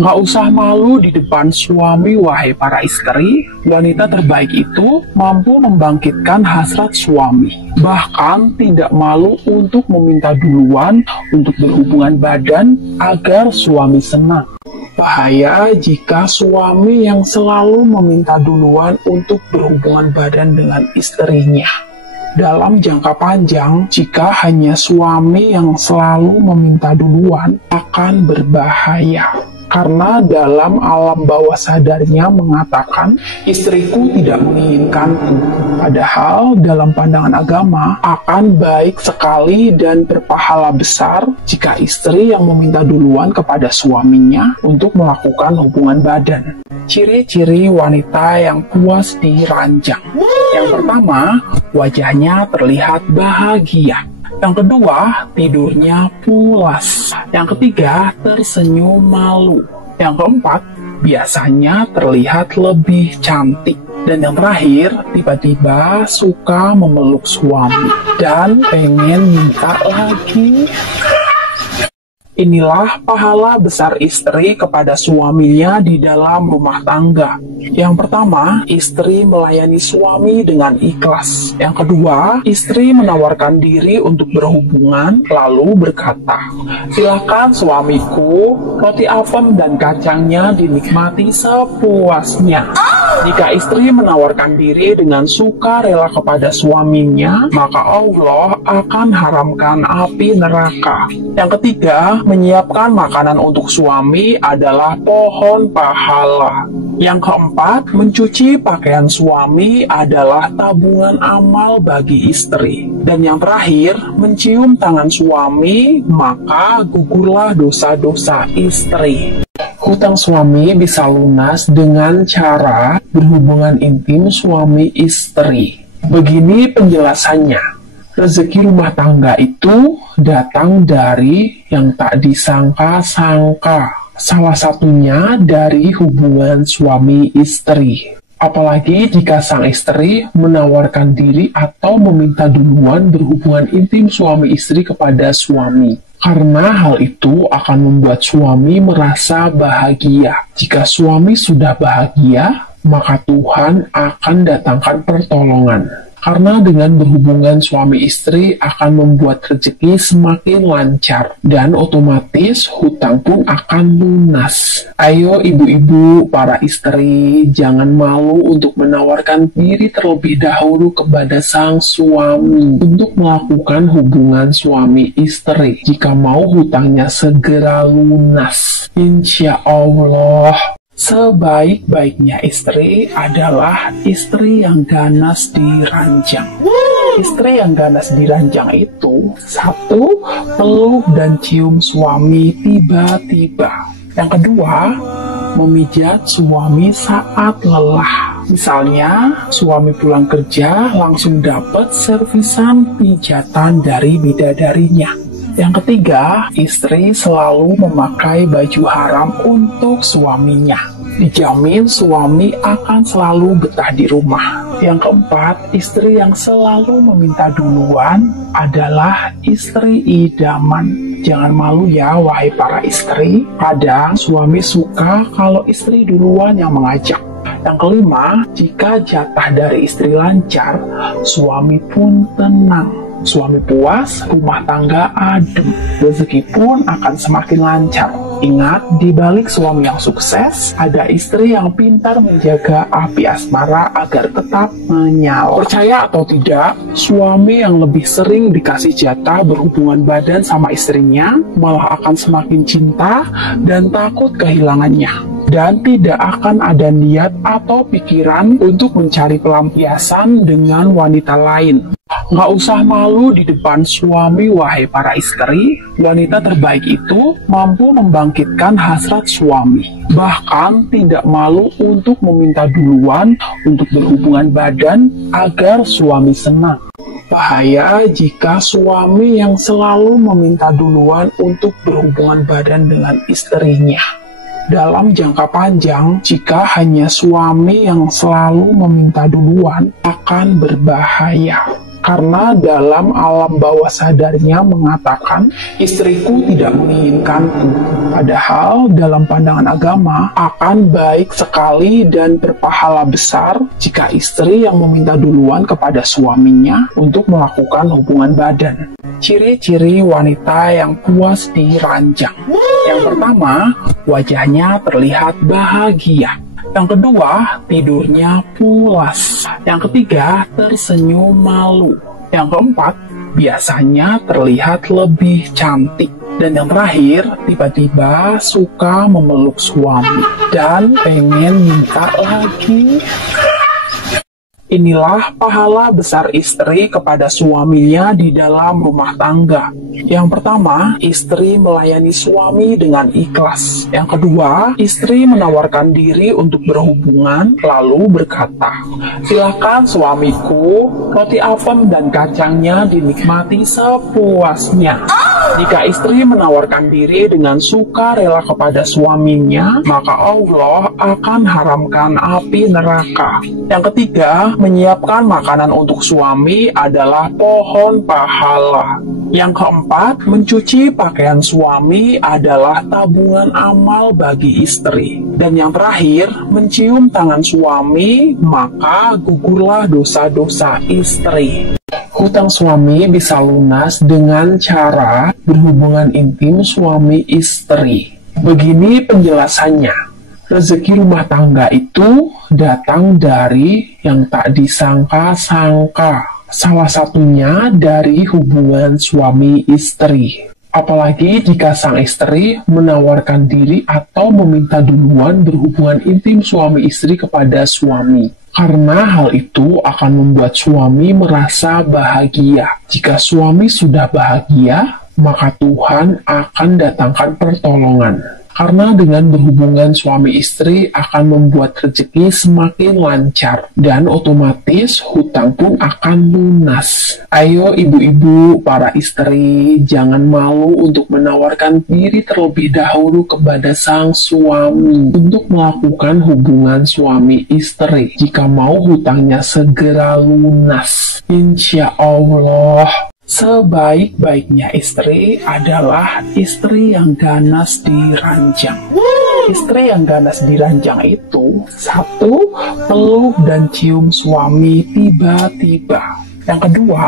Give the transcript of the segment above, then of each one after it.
Nggak usah malu di depan suami, wahai para istri. Wanita terbaik itu mampu membangkitkan hasrat suami. Bahkan tidak malu untuk meminta duluan untuk berhubungan badan agar suami senang. Bahaya jika suami yang selalu meminta duluan untuk berhubungan badan dengan istrinya. Dalam jangka panjang, jika hanya suami yang selalu meminta duluan, akan berbahaya. Karena dalam alam bawah sadarnya mengatakan, istriku tidak menginginkanku. Padahal dalam pandangan agama, akan baik sekali dan berpahala besar jika istri yang meminta duluan kepada suaminya untuk melakukan hubungan badan. Ciri-ciri wanita yang puas diranjang. Yang pertama, wajahnya terlihat bahagia. Yang kedua, tidurnya pulas. Yang ketiga, tersenyum malu. Yang keempat, biasanya terlihat lebih cantik. Dan yang terakhir, tiba-tiba suka memeluk suami dan pengen minta lagi. Inilah pahala besar istri kepada suaminya di dalam rumah tangga. Yang pertama, istri melayani suami dengan ikhlas. Yang kedua, istri menawarkan diri untuk berhubungan, lalu berkata, "Silakan suamiku, roti apem dan kacangnya dinikmati sepuasnya." Jika istri menawarkan diri dengan suka rela kepada suaminya, maka Allah akan haramkan api neraka. Yang ketiga, menyiapkan makanan untuk suami adalah pohon pahala. Yang keempat, mencuci pakaian suami adalah tabungan amal bagi istri. Dan yang terakhir, mencium tangan suami, maka gugurlah dosa-dosa istri. Hutang suami bisa lunas dengan cara berhubungan intim suami istri. Begini penjelasannya. Rezeki rumah tangga itu datang dari yang tak disangka-sangka. Salah satunya dari hubungan suami istri. Apalagi jika sang istri menawarkan diri atau meminta duluan berhubungan intim suami istri kepada suami. Karena hal itu akan membuat suami merasa bahagia. Jika suami sudah bahagia, maka Tuhan akan datangkan pertolongan. Karena dengan berhubungan suami istri akan membuat rezeki semakin lancar dan otomatis hutang pun akan lunas. Ayo ibu-ibu, para istri, jangan malu untuk menawarkan diri terlebih dahulu kepada sang suami untuk melakukan hubungan suami istri. Jika mau hutangnya segera lunas, insya Allah. Sebaik-baiknya istri adalah istri yang ganas diranjang. Istri yang ganas diranjang itu, satu, peluk dan cium suami tiba-tiba. Yang kedua, memijat suami saat lelah. Misalnya, suami pulang kerja langsung dapat servisan pijatan dari bidadarinya. Yang ketiga, istri selalu memakai baju haram untuk suaminya. Dijamin suami akan selalu betah di rumah. Yang keempat, istri yang selalu meminta duluan adalah istri idaman. Jangan malu ya, wahai para istri. Kadang suami suka kalau istri duluan yang mengajak. Yang kelima, jika jatah dari istri lancar, suami pun tenang. Suami puas, rumah tangga adem, rezeki pun akan semakin lancar. Ingat, di balik suami yang sukses, ada istri yang pintar menjaga api asmara agar tetap menyala. Percaya atau tidak, suami yang lebih sering dikasih jatah berhubungan badan sama istrinya, malah akan semakin cinta dan takut kehilangannya. Dan tidak akan ada niat atau pikiran untuk mencari pelampiasan dengan wanita lain. Nggak usah malu di depan suami, wahai para istri. Wanita terbaik itu mampu membangkitkan hasrat suami. Bahkan tidak malu untuk meminta duluan untuk berhubungan badan agar suami senang. Bahaya jika suami yang selalu meminta duluan untuk berhubungan badan dengan istrinya. Dalam jangka panjang, jika hanya suami yang selalu meminta duluan, akan berbahaya. Karena dalam alam bawah sadarnya mengatakan, istriku tidak menginginkanku. Padahal dalam pandangan agama akan baik sekali dan berpahala besar jika istri yang meminta duluan kepada suaminya untuk melakukan hubungan badan. Ciri-ciri wanita yang puas diranjang. Yang pertama, wajahnya terlihat bahagia. Yang kedua, tidurnya pulas. Yang ketiga, tersenyum malu. Yang keempat, biasanya terlihat lebih cantik. Dan yang terakhir, tiba-tiba suka memeluk suami dan pengen minta lagi. Inilah pahala besar istri kepada suaminya di dalam rumah tangga. Yang pertama, istri melayani suami dengan ikhlas. Yang kedua, istri menawarkan diri untuk berhubungan, lalu berkata, "Silakan suamiku, roti apem dan kacangnya dinikmati sepuasnya." Jika istri menawarkan diri dengan suka rela kepada suaminya, maka Allah akan haramkan api neraka. Yang ketiga, menyiapkan makanan untuk suami adalah pohon pahala. Yang keempat, mencuci pakaian suami adalah tabungan amal bagi istri. Dan yang terakhir, mencium tangan suami, maka gugurlah dosa-dosa istri. Hutang suami bisa lunas dengan cara berhubungan intim suami istri. Begini penjelasannya. Rezeki rumah tangga itu datang dari yang tak disangka-sangka. Salah satunya dari hubungan suami istri. Apalagi jika sang istri menawarkan diri atau meminta duluan berhubungan intim suami istri kepada suami. Karena hal itu akan membuat suami merasa bahagia. Jika suami sudah bahagia, maka Tuhan akan datangkan pertolongan. Karena dengan berhubungan suami istri akan membuat rezeki semakin lancar dan otomatis hutang pun akan lunas. Ayo ibu-ibu, para istri, jangan malu untuk menawarkan diri terlebih dahulu kepada sang suami untuk melakukan hubungan suami istri. Jika mau hutangnya segera lunas, insya Allah. Sebaik-baiknya istri adalah istri yang ganas diranjang. Istri yang ganas diranjang itu, satu, peluk dan cium suami tiba-tiba. Yang kedua,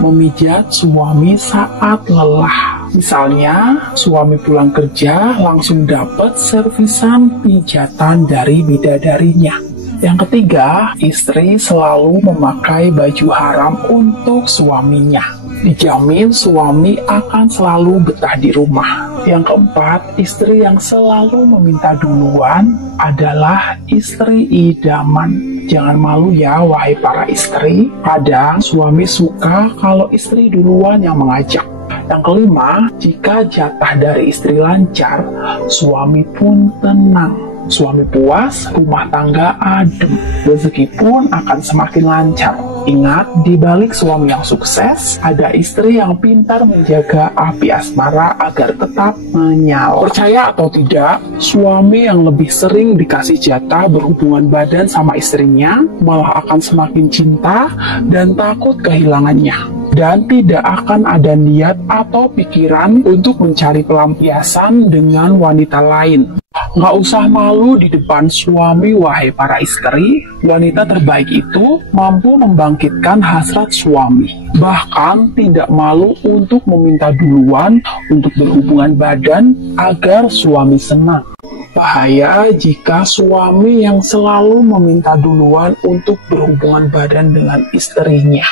memijat suami saat lelah. Misalnya, suami pulang kerja langsung dapat servisan pijatan dari bidadarinya. Yang ketiga, istri selalu memakai baju haram untuk suaminya. Dijamin suami akan selalu betah di rumah. Yang keempat, istri yang selalu meminta duluan adalah istri idaman. Jangan malu ya, wahai para istri. Kadang suami suka kalau istri duluan yang mengajak. Yang kelima, jika jatah dari istri lancar, suami pun tenang. Suami puas, rumah tangga adem, rezeki pun akan semakin lancar. Ingat, di balik suami yang sukses, ada istri yang pintar menjaga api asmara agar tetap menyala. Percaya atau tidak, suami yang lebih sering dikasih jatah berhubungan badan sama istrinya, malah akan semakin cinta dan takut kehilangannya. Dan tidak akan ada niat atau pikiran untuk mencari pelampiasan dengan wanita lain. Nggak usah malu di depan suami, wahai para istri. Wanita terbaik itu mampu membangkitkan hasrat suami. Bahkan tidak malu untuk meminta duluan untuk berhubungan badan agar suami senang. Bahaya jika suami yang selalu meminta duluan untuk berhubungan badan dengan istrinya.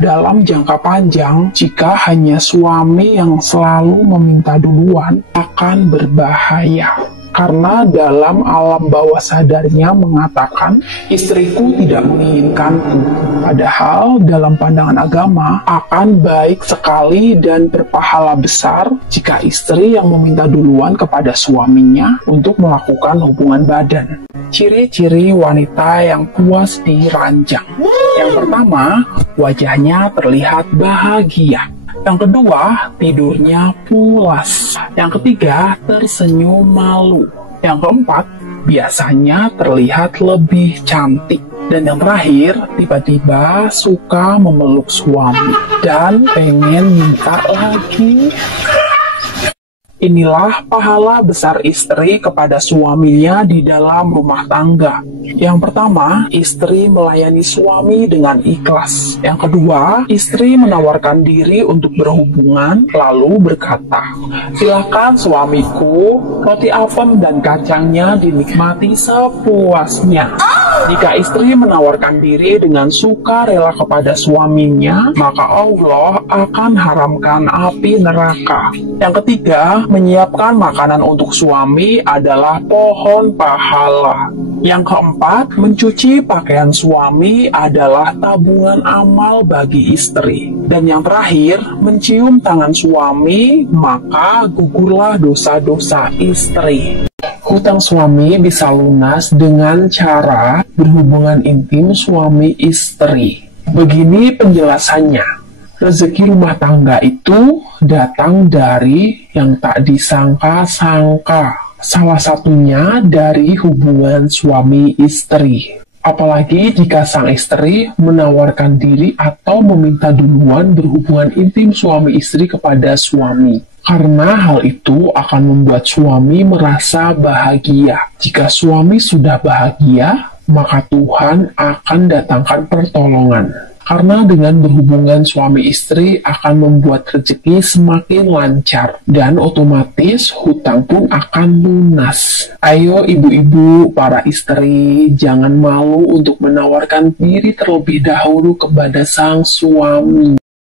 Dalam jangka panjang, jika hanya suami yang selalu meminta duluan, akan berbahaya. Karena dalam alam bawah sadarnya mengatakan, istriku tidak menginginkanku. Padahal dalam pandangan agama akan baik sekali dan berpahala besar jika istri yang meminta duluan kepada suaminya untuk melakukan hubungan badan. Ciri-ciri wanita yang puas diranjang. Yang pertama, wajahnya terlihat bahagia. Yang kedua, tidurnya pulas. Yang ketiga, tersenyum malu. Yang keempat, biasanya terlihat lebih cantik. Dan yang terakhir, tiba-tiba suka memeluk suami dan pengen minta lagi. Inilah pahala besar istri kepada suaminya di dalam rumah tangga. Yang pertama, istri melayani suami dengan ikhlas. Yang kedua, istri menawarkan diri untuk berhubungan, lalu berkata, "Silakan suamiku, roti apem dan kacangnya dinikmati sepuasnya." Jika istri menawarkan diri dengan suka rela kepada suaminya, maka Allah akan haramkan api neraka. Yang ketiga, menyiapkan makanan untuk suami adalah pohon pahala. Yang keempat, mencuci pakaian suami adalah tabungan amal bagi istri. Dan yang terakhir, mencium tangan suami, maka gugurlah dosa-dosa istri. Hutang suami bisa lunas dengan cara berhubungan intim suami istri. Begini penjelasannya. Rezeki rumah tangga itu datang dari yang tak disangka-sangka. Salah satunya dari hubungan suami istri. Apalagi jika sang istri menawarkan diri atau meminta duluan berhubungan intim suami istri kepada suami. Karena hal itu akan membuat suami merasa bahagia. Jika suami sudah bahagia, maka Tuhan akan datangkan pertolongan. Karena dengan berhubungan suami istri akan membuat rezeki semakin lancar dan otomatis hutang pun akan lunas. Ayo ibu-ibu, para istri, jangan malu untuk menawarkan diri terlebih dahulu kepada sang suami.